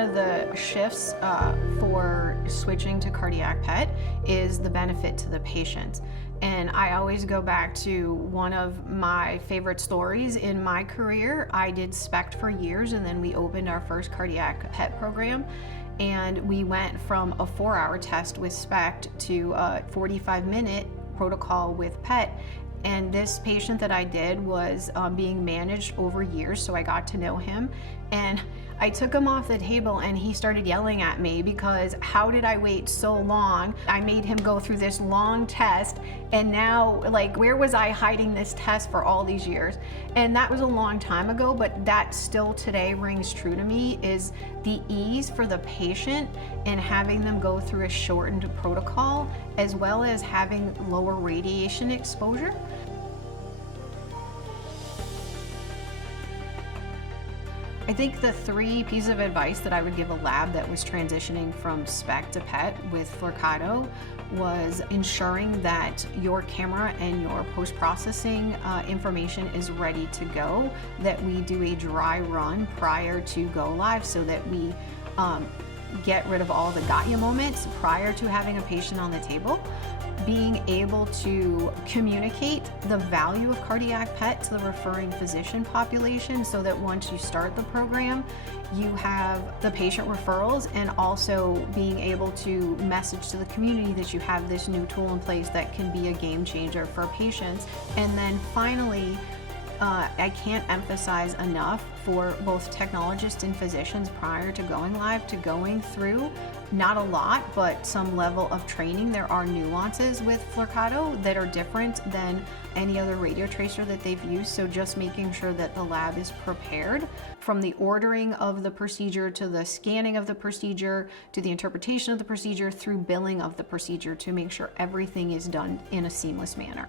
one of the shifts for switching to cardiac PET is the benefit to the patient. And I always go back to one of my favorite stories in my career. I did SPECT for years, and then we opened our first cardiac PET program. And we went from a 4-hour test with SPECT to a 45-minute protocol with PET. And this patient that I did was being managed over years, so I got to know him. And I took him off the table and he started yelling at me because how did I wait so long? I made him go through this long test, and now, like, where was I hiding this test for all these years? And that was a long time ago, but that still today rings true to me, is the ease for the patient in having them go through a shortened protocol, as well as having lower radiation exposure. I think the 3 pieces of advice that I would give a lab that was transitioning from SPECT to PET with Flyrcado was ensuring that your camera and your post-processing information is ready to go, that we do a dry run prior to go live so that we get rid of all the got ya moments prior to having a patient on the table. Being able to communicate the value of cardiac PET to the referring physician population so that once you start the program, you have the patient referrals, and also being able to message to the community that you have this new tool in place that can be a game changer for patients. And then finally, I can't emphasize enough for both technologists and physicians prior to going live to going through, not a lot, but some level of training. There are nuances with Flyrcado that are different than any other radio tracer that they've used, so just making sure that the lab is prepared from the ordering of the procedure to the scanning of the procedure to the interpretation of the procedure through billing of the procedure to make sure everything is done in a seamless manner.